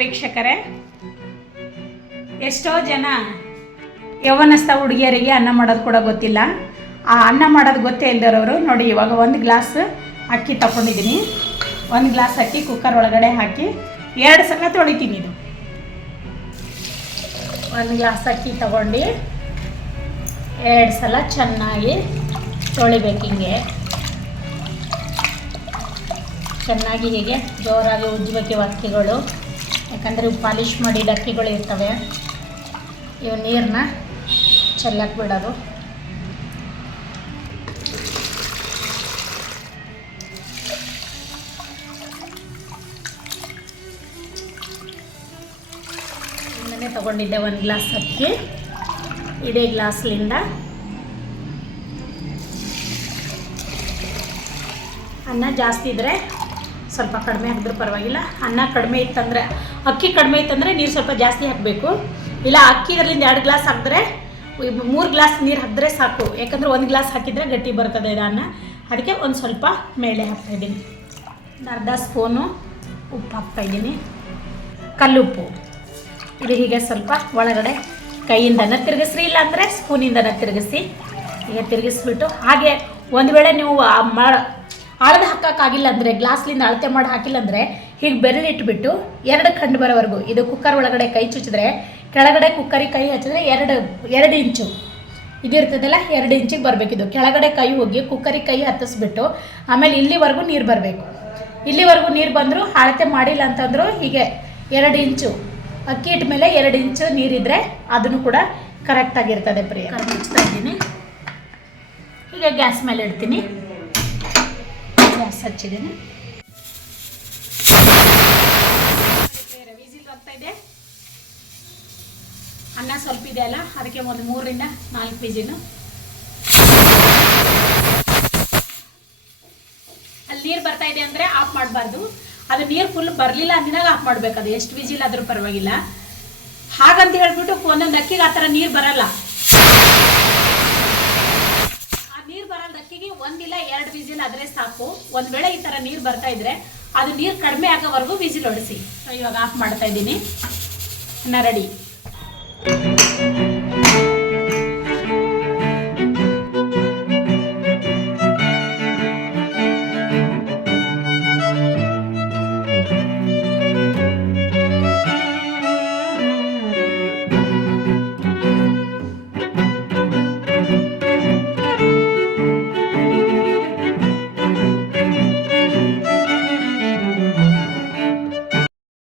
ವೀಕ್ಷಕರೇ, ಎಷ್ಟೋ ಜನ ಯೌವನಸ್ಥ ಹುಡುಗಿಯರಿಗೆ ಅನ್ನ ಮಾಡೋದು ಕೂಡ ಗೊತ್ತಿಲ್ಲ. ಆ ಅನ್ನ ಮಾಡೋದು ಗೊತ್ತೇ ಇಲ್ದಿರೋರು ನೋಡಿ, ಇವಾಗ 1 ಗ್ಲಾಸ್ ಅಕ್ಕಿ ತಗೊಂಡಿದ್ದೀನಿ. 1 ಗ್ಲಾಸ್ ಅಕ್ಕಿ ಕುಕ್ಕರ್ ಒಳಗಡೆ ಹಾಕಿ 2 ಸಲ ತೊಳಿತೀನಿ. ಇದು 1 ಗ್ಲಾಸ್ ಅಕ್ಕಿ ತಗೊಂಡು 2 ಸಲ ಚೆನ್ನಾಗಿ ತೊಳಿಬೇಕು. ಹಿಂಗೆ ಚೆನ್ನಾಗಿ ಹೀಗೆ ಜೋರಾಗಿ ಉಜ್ಜಬೇಕು ಅಕ್ಕಿಗಳು, ಯಾಕಂದರೆ ಇವು ಪಾಲಿಷ್ ಮಾಡಿದ ಅಕ್ಕಿಗಳು ಇರ್ತವೆ. ಇವು ನೀರನ್ನ ಚೆಲ್ಲಕ್ಕೆ ಬಿಡೋದು. ಇನ್ನೇ ತಗೊಂಡಿದ್ದೆ 1 ಗ್ಲಾಸ್ ಅಕ್ಕಿ. ಇಡೀ ಗ್ಲಾಸ್ಲಿಂದ ಅನ್ನ ಜಾಸ್ತಿ ಇದ್ದರೆ ಸ್ವಲ್ಪ ಕಡಿಮೆ ಹಾಕಿದ್ರೂ ಪರವಾಗಿಲ್ಲ. ಅನ್ನ ಕಡಿಮೆ ಇತ್ತಂದರೆ, ಅಕ್ಕಿ ಕಡಿಮೆ ಇತ್ತಂದರೆ ನೀರು ಸ್ವಲ್ಪ ಜಾಸ್ತಿ ಹಾಕಬೇಕು. ಇಲ್ಲ ಅಕ್ಕಿ ಇದರಿಂದ 2 ಗ್ಲಾಸ್ ಹಾಕಿದ್ರೆ 3 ಗ್ಲಾಸ್ ನೀರು ಹಾಕಿದ್ರೆ ಸಾಕು. ಯಾಕಂದರೆ 1 ಗ್ಲಾಸ್ ಹಾಕಿದರೆ ಗಟ್ಟಿ ಬರ್ತದೆ ಇದು ಅನ್ನ. ಅದಕ್ಕೆ ಒಂದು ಸ್ವಲ್ಪ ಮೇಲೆ ಹಾಕ್ತಾಯಿದ್ದೀನಿ. ಅರ್ಧ ಸ್ಪೂನು ಉಪ್ಪು ಹಾಕ್ತಾಯಿದ್ದೀನಿ, ಕಲ್ಲುಪ್ಪು. ಇದು ಹೀಗೆ ಸ್ವಲ್ಪ ಒಳಗಡೆ ಕೈಯಿಂದನ ತಿರುಗಿಸ್ರಿ, ಇಲ್ಲಾಂದರೆ ಸ್ಪೂನಿಂದನ ತಿರುಗಿಸಿ. ಹೀಗೆ ತಿರುಗಿಸ್ಬಿಟ್ಟು, ಹಾಗೆ ಒಂದು ವೇಳೆ ನೀವು ಅಳದು ಹಾಕೋಕ್ಕಾಗಿಲ್ಲ ಅಂದರೆ, ಗ್ಲಾಸ್ಲಿಂದ ಅಳತೆ ಮಾಡಿ ಹಾಕಿಲ್ಲ ಅಂದರೆ, ಹೀಗೆ ಬೆರಳಿಟ್ಬಿಟ್ಟು 2 ಕಂಡು ಬರೋವರೆಗೂ ಇದು ಕುಕ್ಕರ್ ಒಳಗಡೆ ಕೈ ಚುಚ್ಚಿದ್ರೆ, ಕೆಳಗಡೆ ಕುಕ್ಕರಿಗೆ ಕೈ ಹಚ್ಚಿದ್ರೆ 2 ಇಂಚು ಇದಿರ್ತದಲ್ಲ, 2 ಇಂಚಿಗೆ ಬರಬೇಕಿದು. ಕೆಳಗಡೆ ಕೈ ಹೋಗಿ ಕುಕ್ಕರಿಗೆ ಕೈ ಹತ್ತಿಸ್ಬಿಟ್ಟು ಆಮೇಲೆ ಇಲ್ಲಿವರೆಗೂ ನೀರು ಬರಬೇಕು. ಇಲ್ಲಿವರೆಗೂ ನೀರು ಬಂದರೂ ಅಳತೆ ಮಾಡಿಲ್ಲ ಅಂತಂದರೂ ಹೀಗೆ 2 ಇಂಚು ಅಕ್ಕಿ ಇಟ್ಟ ಮೇಲೆ 2 ಇಂಚು ನೀರಿದ್ದರೆ ಅದನ್ನು ಕೂಡ ಕರೆಕ್ಟಾಗಿರ್ತದೆ. ಪ್ರಿಯ ಮುಚ್ತಾ ಇದ್ದೀನಿ. ಹೀಗೆ ಗ್ಯಾಸ್ ಮೇಲೆ ಇಡ್ತೀನಿ. ಗ್ಯಾಸ್ ಹಚ್ಚಿದ್ದೀನಿ. ವಿಸಿಲ್ ಬರ್ತಾ ಇದೆ. ಅನ್ನ ಸ್ವಲ್ಪ ಇದೆ ಅಲ್ಲ, ಅದಕ್ಕೆ ಒಂದು 3 ರಿಂದ 4 ವಿಸಿಲು. ಅಲ್ಲಿ ನೀರು ಬರ್ತಾ ಇದೆ ಅಂದರೆ ಆಫ್ ಮಾಡಬಾರ್ದು. ಅದು ನೀರು ಫುಲ್ ಬರಲಿಲ್ಲ ಅಂದಿನಾಗ ಆಫ್ ಮಾಡಬೇಕು. ಅದು ಎಷ್ಟು ವಿಸಿಲ್ ಆದರೂ ಪರವಾಗಿಲ್ಲ. ಹಾಗಂತ ಹೇಳ್ಬಿಟ್ಟು ಒಂದೊಂದು ಅಕ್ಕಿಗೆ ಆ ಥರ ನೀರು ಬರಲ್ಲ. ಅಕ್ಕಿಗೆ 1 ಇಲ್ಲ 2 ವಿಸಿಲ್ ಆದರೆ ಸಾಕು. ಒಂದು ವೇಳೆ ಈ ಥರ ನೀರು ಬರ್ತಾ ಇದ್ರೆ ಅದು ನೀರು ಕಡಿಮೆ ಆಗೋವರೆಗೂ ವಿಸಿಲ್ ಹೊಡಿಸಿ. ಇವಾಗ ಆಫ್ ಮಾಡ್ತಾ ಇದ್ದೀನಿ. ಅನ್ನ ರೆಡಿ.